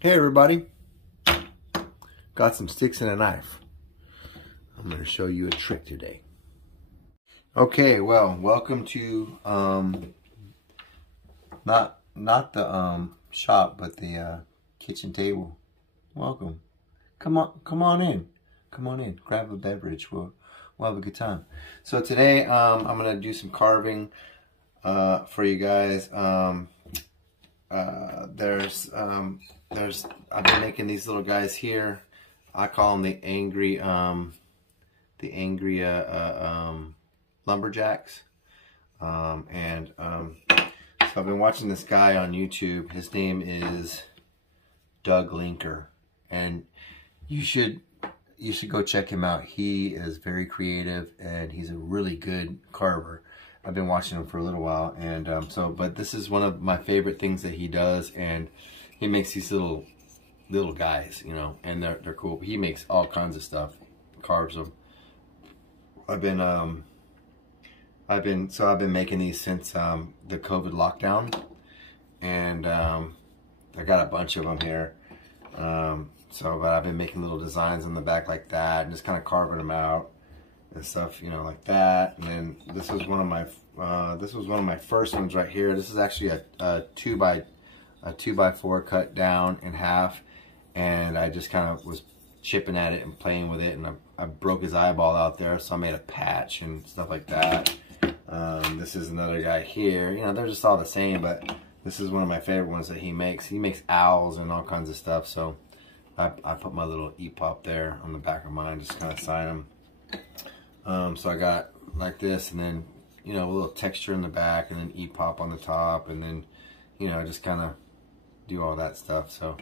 Hey everybody, got some sticks and a knife. I'm going to show you a trick today. Okay, well, welcome to not the shop, but the kitchen table. Welcome. Come on in. Come on in. Grab a beverage. We'll have a good time. So today I'm going to do some carving for you guys. I've been making these little guys here. I call them the angry lumberjacks. So I've been watching this guy on YouTube. His name is Doug Linker, and you should go check him out. He is very creative, and he's a really good carver. I've been watching him for a little while, and but this is one of my favorite things that he does, and he makes these little guys, you know, and they're cool. He makes all kinds of stuff, carves them. I've been making these since the COVID lockdown, and I got a bunch of them here. But I've been making little designs on the back like that, and just kind of carving them out and stuff, you know, like that. And then this was one of my first ones right here. This is actually a 2x4 cut down in half, and I just kind of was chipping at it and playing with it, and I broke his eyeball out there, so I made a patch and stuff like that. This is another guy here. You know, they're just all the same, but this is one of my favorite ones that he makes. He makes owls and all kinds of stuff, so I put my little EPOP there on the back of mine, just kind of sign them. So I got like this, and then, you know, a little texture in the back, and then EPOP on the top, and then, you know, just kind of do all that stuff. So,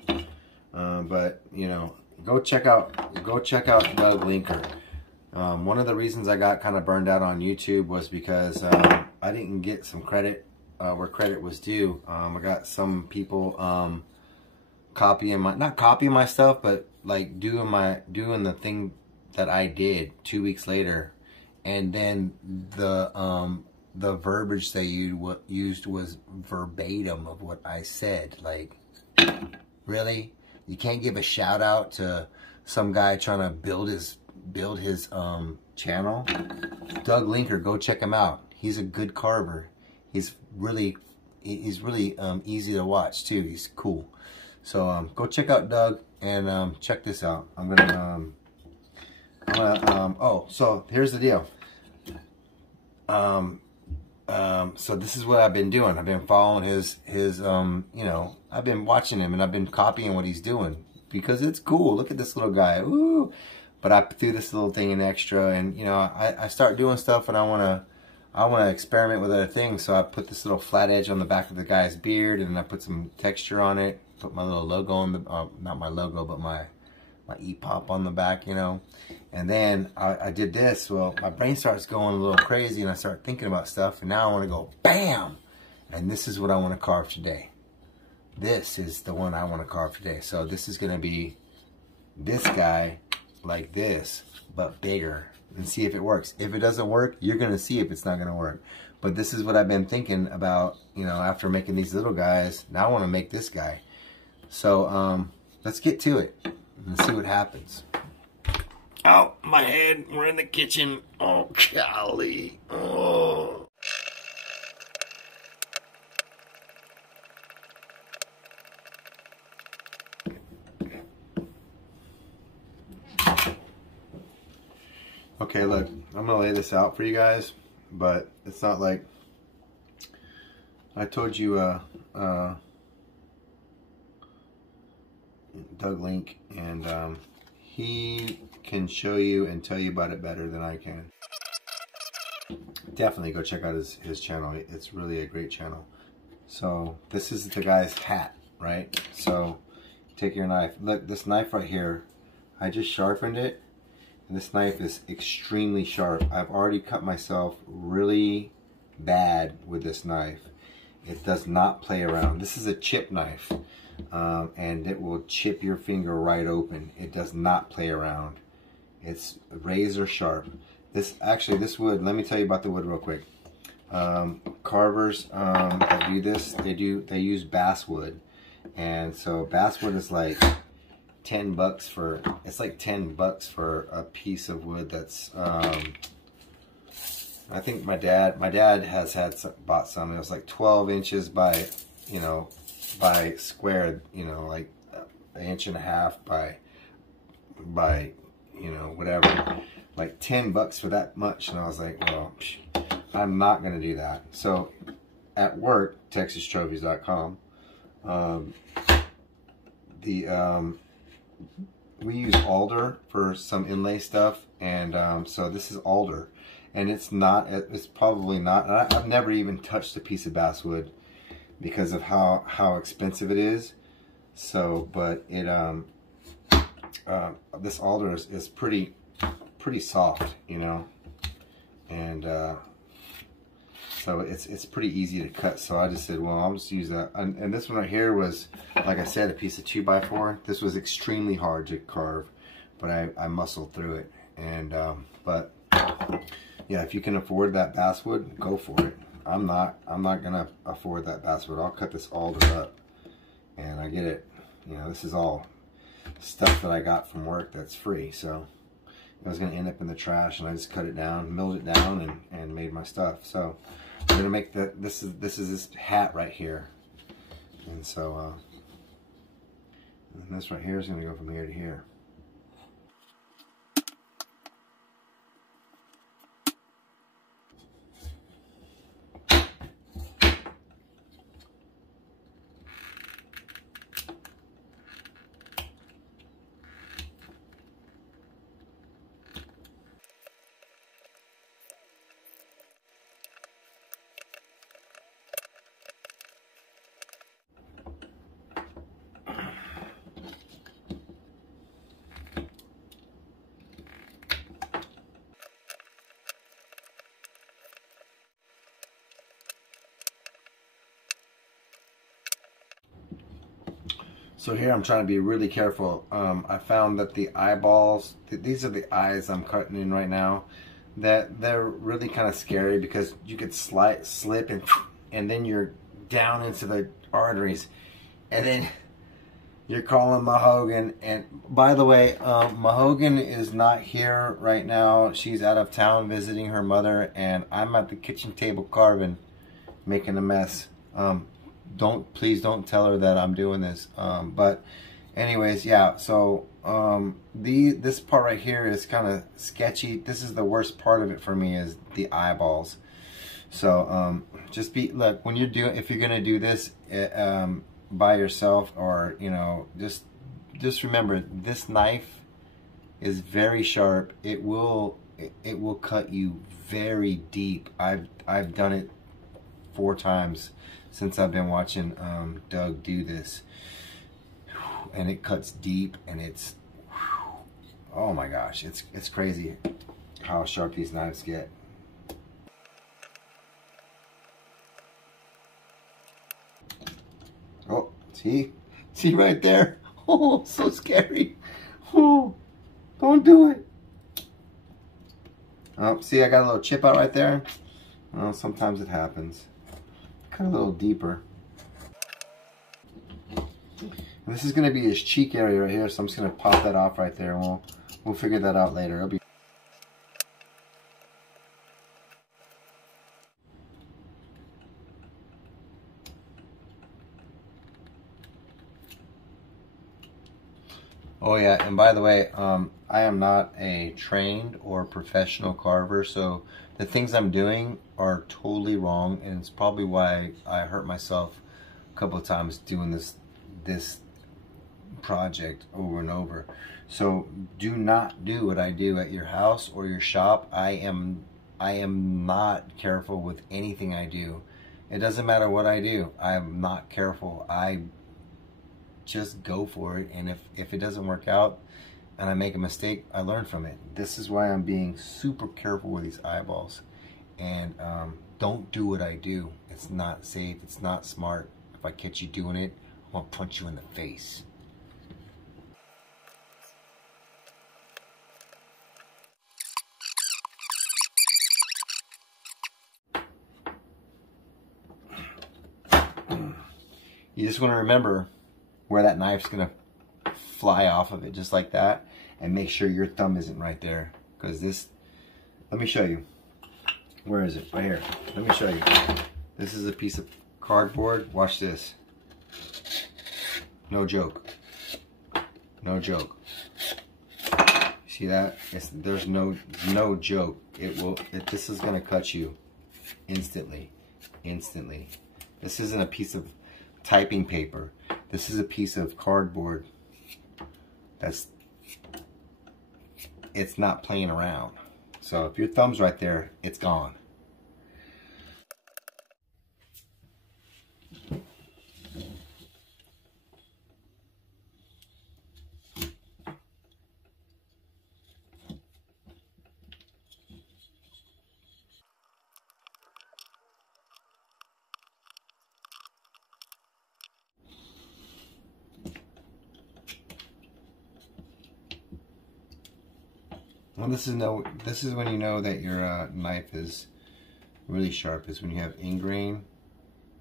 but, you know, go check out Doug Linker. One of the reasons I got kind of burned out on YouTube was because I didn't get some credit where credit was due. I got some people not copying my stuff, but like doing the thing that I did 2 weeks later, and then the verbiage they used was verbatim of what I said. Like, really? You can't give a shout out to some guy trying to build his channel? Doug Linker, go check him out. He's a good carver. He's really easy to watch too. He's cool. So go check out Doug, and check this out. Oh, so here's the deal. So this is what I've been doing. I've been following his you know, I've been watching him, and I've been copying what he's doing because it's cool. Look at this little guy. Ooh. But I threw this little thing in extra, and, you know, I start doing stuff, and I want to experiment with other things. So I put this little flat edge on the back of the guy's beard, and I put some texture on it. Put my little logo on the, not my logo, but my EPOP on the back, you know. And then I did this. Well, my brain starts going a little crazy, and I start thinking about stuff, and now I want to go bam, and this is what I want to carve today. This is the one I want to carve today. So this is going to be this guy like this, but bigger, and see if it works. If it doesn't work, you're going to see if it's not going to work. But this is what I've been thinking about, you know, after making these little guys. Now I want to make this guy. So let's get to it and see what happens. Oh, my head. We're in the kitchen. Oh, golly. Oh. Okay, look, I'm gonna lay this out for you guys, but it's not like I told you. Doug Link, and he can show you and tell you about it better than I can. Definitely go check out his channel. It's really a great channel. So this is the guy's hat, right? So take your knife. Look, this knife right here, I just sharpened it, and this knife is extremely sharp. I've already cut myself really bad with this knife. It does not play around. This is a chip knife, and it will chip your finger right open. It does not play around. It's razor sharp. This wood, let me tell you about the wood real quick. Carvers that do this, they use basswood, And so basswood is like $10 for, it's like $10 for a piece of wood that's, I think my dad has bought some. It was like 12 inches by, you know, by squared, you know, like an inch and a half by, you know, whatever, like $10 for that much. And I was like, well, I'm not going to do that. So at work, TexasTrophies.com, we use alder for some inlay stuff. And so this is alder. And it's probably not, I've never even touched a piece of basswood because of how expensive it is. So, but it, this alder is pretty soft, you know, and so it's pretty easy to cut. So I just said, well, I'll just use that. And this one right here was, like I said, a piece of 2x4. This was extremely hard to carve, but I muscled through it. And but yeah, if you can afford that basswood, go for it. I'm not gonna afford that basswood. I'll cut this alder up, and I get it. You know, this is all stuff that I got from work that's free, so it was gonna end up in the trash, and I just cut it down, milled it down, and made my stuff. So I'm gonna make this is this hat right here, and so and this right here is gonna go from here to here. So here I'm trying to be really careful. I found that the eyeballs, these are the eyes I'm cutting in right now, that they're really kind of scary because you could slip and then you're down into the arteries, and then you're calling Mahogan. And by the way, Mahogan is not here right now. She's out of town visiting her mother, and I'm at the kitchen table carving, making a mess. Please don't tell her that I'm doing this. But anyways, yeah, so this part right here is kind of sketchy. This is the worst part of it for me, is the eyeballs. So look, when you're if you're gonna do this by yourself, or you know, just remember, this knife is very sharp. It will cut you very deep. I've done it 4 times since I've been watching Doug do this, and it cuts deep, and it's, oh my gosh, it's crazy how sharp these knives get. Oh, see right there? Oh, so scary. Oh, don't do it. Oh, see, I got a little chip out right there. Well, sometimes it happens. Cut a little deeper. And this is going to be his cheek area right here, so I'm just going to pop that off right there, and we'll figure that out later. It'll be. Oh yeah, and by the way, I am not a trained or professional carver, so the things I'm doing are totally wrong, and it's probably why I hurt myself a couple of times doing this project over and over. So do not do what I do at your house or your shop. I am not careful with anything I do. It doesn't matter what I do. I'm not careful. I just go for it, and if it doesn't work out and I make a mistake, I learn from it. This is why I'm being super careful with these eyeballs. And don't do what I do. It's not safe. It's not smart. If I catch you doing it, I'm gonna punch you in the face. You just want to remember, where that knife's gonna fly off of it, just like that. And make sure your thumb isn't right there, because this, let me show you. Where is it? Right here. Let me show you. This is a piece of cardboard. Watch this. No joke. No joke. See that? There's no joke. This is gonna cut you instantly. Instantly. This isn't a piece of typing paper. This is a piece of cardboard. It's not playing around. So if your thumb's right there, it's gone. Well, this is when you know that your knife is really sharp, is when you have ingrain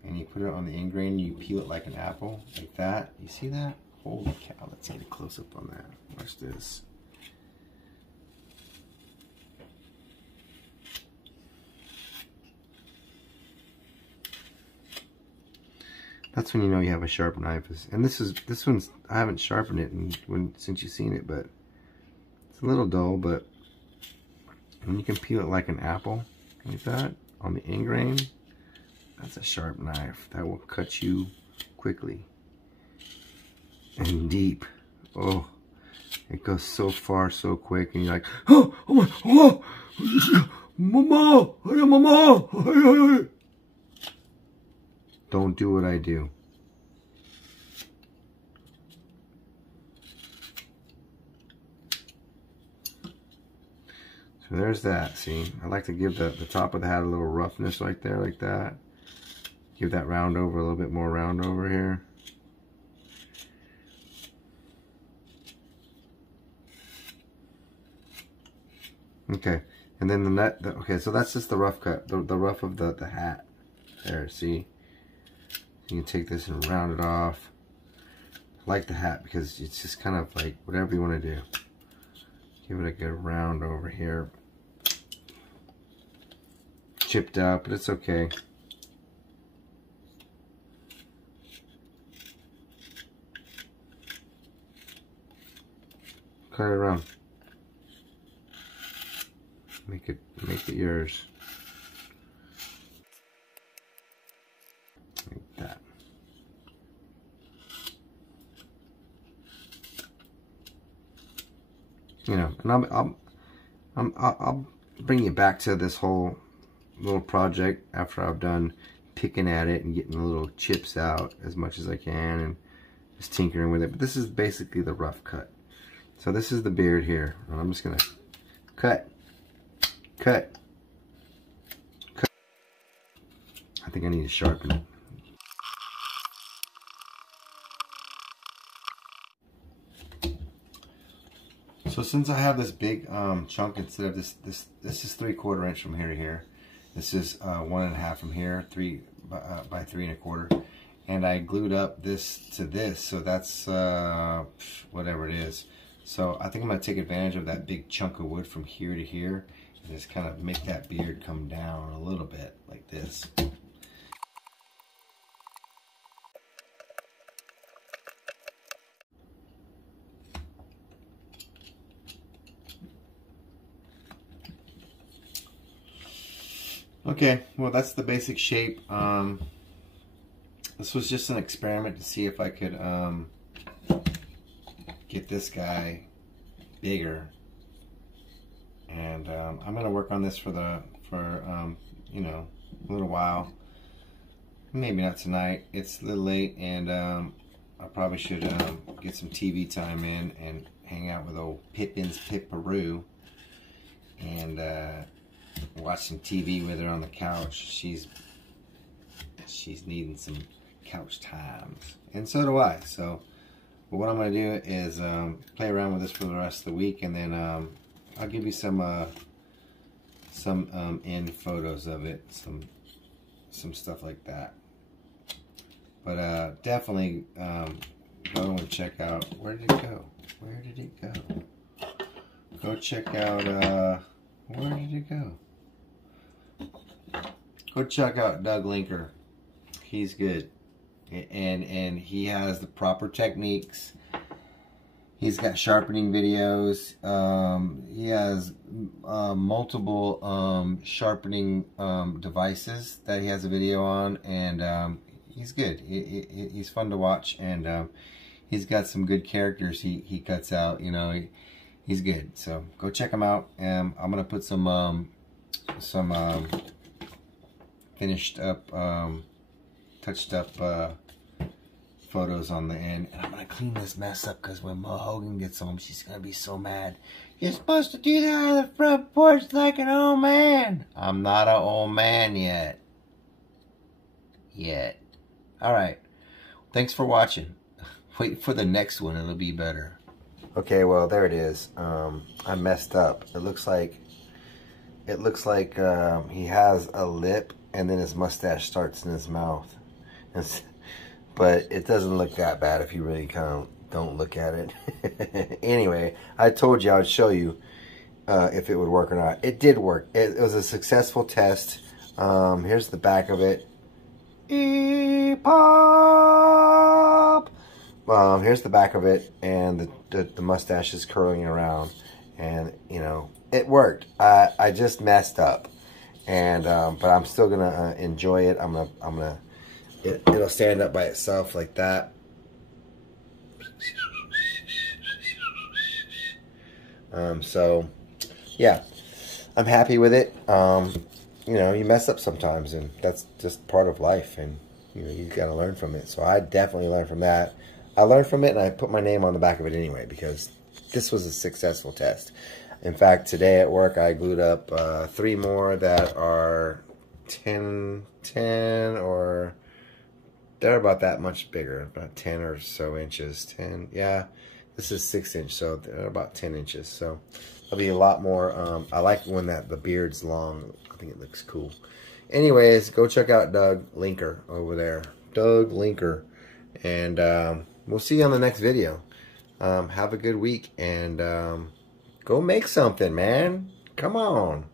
and you put it on the ingrain, you peel it like an apple, like that. You see that? Holy cow, let's get a close up on that. Watch this. That's when you know you have a sharp knife. And this one's, I haven't sharpened it since you've seen it, but it's a little dull. But when you can peel it like an apple, like that, on the ingrain, that's a sharp knife. That will cut you quickly and deep. Oh, it goes so far, so quick, and you're like, oh, oh my, oh, mama, mama. Don't do what I do. So there's that, see? I like to give the top of the hat a little roughness right there, like that. Give that round over, a little bit more round over here. Okay, and then the net, okay, so that's just the rough cut, the rough of the hat. There, see? You can take this and round it off. I like the hat because it's just kind of like whatever you want to do. Give it a good round over here. Chipped out, but it's okay. Cut it around. Make it yours. Like that. You know, and I'll bring you back to this whole little project after I've done picking at it and getting the little chips out as much as I can and just tinkering with it. But this is basically the rough cut. So this is the beard here. And I'm just gonna cut. I think I need to sharpen it. So since I have this big chunk instead of this is 3/4 inch from here to here. This is 1.5 from here, 3 by 3 1/4, and I glued up this to this, so that's whatever it is. So I think I'm gonna take advantage of that big chunk of wood from here to here, and just kind of make that beard come down a little bit like this. Okay, well that's the basic shape. This was just an experiment to see if I could get this guy bigger, and I'm gonna work on this for you know, a little while. Maybe not tonight. It's a little late, and I probably should get some TV time in and hang out with old Pippin's Pipperoo and watch some TV with her on the couch. She's needing some couch times, and so do I. So what I'm going to do is play around with this for the rest of the week, and then I'll give you some end photos of it, some stuff like that. But definitely go and check out, where did it go? Where did it go? Go check out, where did it go? Go check out Doug Linker. He's good. And he has the proper techniques. He's got sharpening videos. He has multiple sharpening devices that he has a video on, and he's good. He's fun to watch, and he's got some good characters he cuts out. You know, he's good. So go check him out. I'm gonna put some finished up, touched up photos on the end, and I'm gonna clean this mess up because when Mo Hogan gets home, she's gonna be so mad. You're supposed to do that on the front porch like an old man. I'm not an old man yet. Alright, thanks for watching. Wait for the next one, it'll be better. Okay, well, there it is. I messed up. It looks like he has a lip and then his mustache starts in his mouth. But it doesn't look that bad if you really kind of don't look at it. Anyway, I told you I would show you if it would work or not. It did work. It was a successful test. Here's the back of it. E-pop! Here's the back of it, and the mustache is curling around. And, you know, it worked. I just messed up. And, but I'm still gonna enjoy it. It'll stand up by itself like that. So, yeah, I'm happy with it. You know, you mess up sometimes, and that's just part of life, and you know, you got to learn from it. So I definitely learned from that. I learned from it, and I put my name on the back of it anyway, because this was a successful test. In fact, today at work, I glued up 3 more that are 10 or... they're about that much bigger, about 10 or so inches. 10, yeah, this is 6 inch, so they're about 10 inches. So there'll be a lot more. I like when the beard's long. I think it looks cool. Anyways, go check out Doug Linker over there. Doug Linker. And we'll see you on the next video. Have a good week, and go make something, man. Come on.